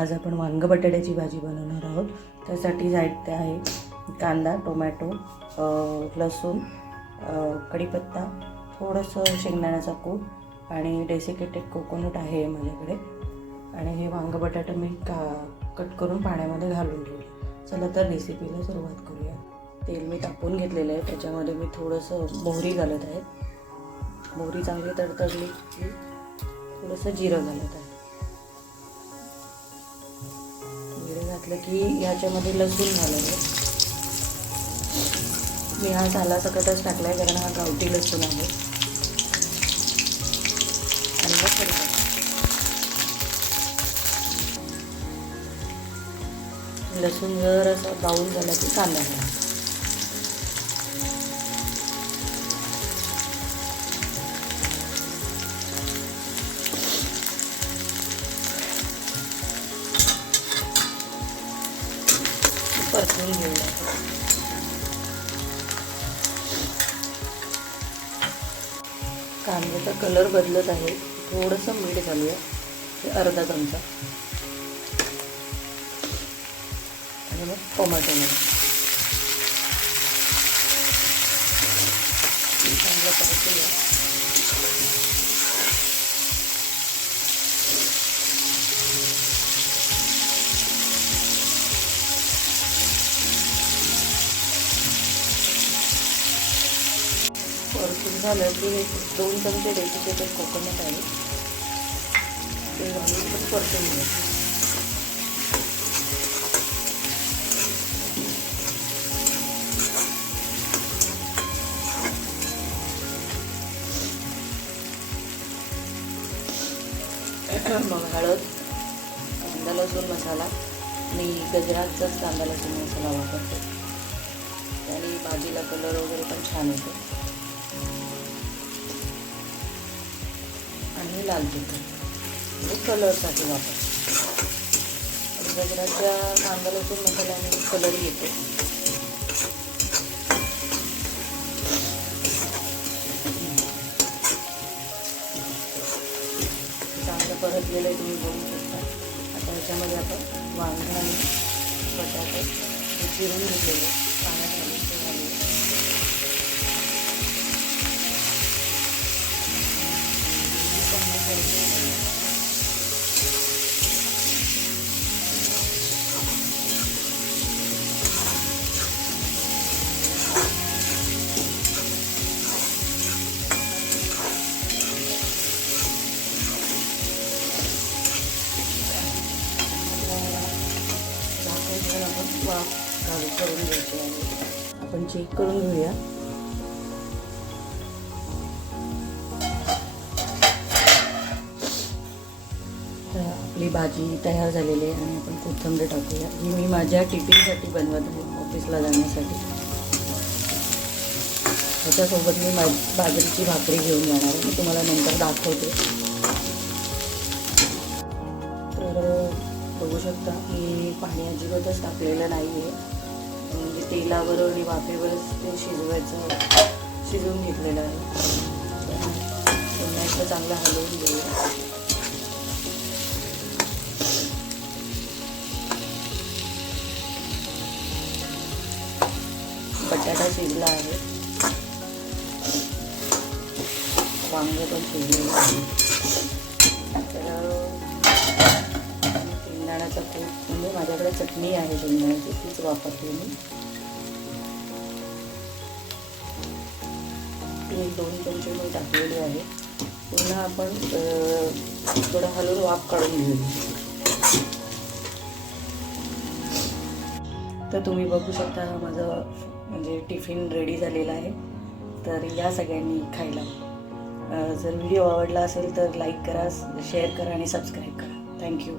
आज आपण वांग बटाट्याची भाजी बनवणार आहोत। त्यासाठी साहित्य आहे कांदा, टोमॅटो, लसूण, कढीपत्ता, थोडंसं शेंगदाण्याचा कूट आणि डेसिकेटेड कोकोनट आहे माझ्याकडे। आणि हे वांग बटाटे मी कट करून पाण्यामध्ये घालून ठेवले। चला तर रेसिपीला सुरुवात करूया। तेल मी तापवून घेतलेलं आहे, त्याच्यामध्ये मी थोडंसं मोहरी घालत आहे। मोहरी चांगली तडतडली की थोडंसं जिरं घालत आहे। जिरं घातलं की याच्यामध्ये लसूण घालायचं। मी हा साला सकटच टाकलाय कारण हा गावठी लसूण आहे। आणि लसूण जर असं ब्राऊन झाला की कांदा घालायचा। परतून घेऊया। कांद्याचा कलर बदलत आहे, थोडंसं मीठ घालूया, हे अर्धा चमचा। आणि मग टोमॅटो चांगलं परतूया। परतून झालं की हे 2 चमचे डेसिकेटेड कोकोनट आहे, ते घालून पण परतून घ्या। मग हळद, कांदा लसूण मसाला, मी गजराचाच कांदा लसूण मसाला वापरते, त्याने भाजीला कलर वगैरे पण छान येतो। आणि लाल तिखट म्हणजे कलरसाठी वापरते। गजराच्या कांदा लसूण मसाल्याने कलर येतो। चांगलं परतलेलं आहे, तुम्ही बघू शकता। आता याच्यामध्ये आपण वांग आणि बटाटे चिरून घेतलेले पाण्यात घालून ते घालूया। आपण वाफ करून घ्यायची आहे। आपण चेक करून घेऊया। तर आपली भाजी तयार झालेली आहे आणि आपण कोथिंबीर टाकूया। ही मी माझ्या टिफिनसाठी बनवत आहे, ऑफिसला जाण्यासाठी। त्याच्यासोबत मी बाजरीची भाकरी घेऊन जाणार आहे, मी तुम्हाला नंतर दाखवते। तर बघू शकता की पाणी अजिबातच टाकलेलं नाही आहे, म्हणजे तेलावर आणि वाफेवरच ते शिजवून घेतलेलं आहे। पुन्हा एकदा चांगलं हलवून घेऊया। बटाटा शिजला आहे, वांग पण शिजलेलं आहे। तर शेंगदाण्याचा कूट म्हणजे माझ्याकडे चटणी आहे शेंगदाण्याची, तीच वापरते मी। 1-2 चमचे मी टाकलेली आहे। पुन्हा आपण थोडं हलवून वाफ काढून घेऊया। तर तुम्ही बघू शकता माझं म्हणजे टिफिन रेडी झालेला आहे। तर या सगळ्यांनी खायला। जर व्हिडिओ आवडला असेल तर लाईक करा, शेअर करा आणि सबस्क्राईब करा। थँक्यू।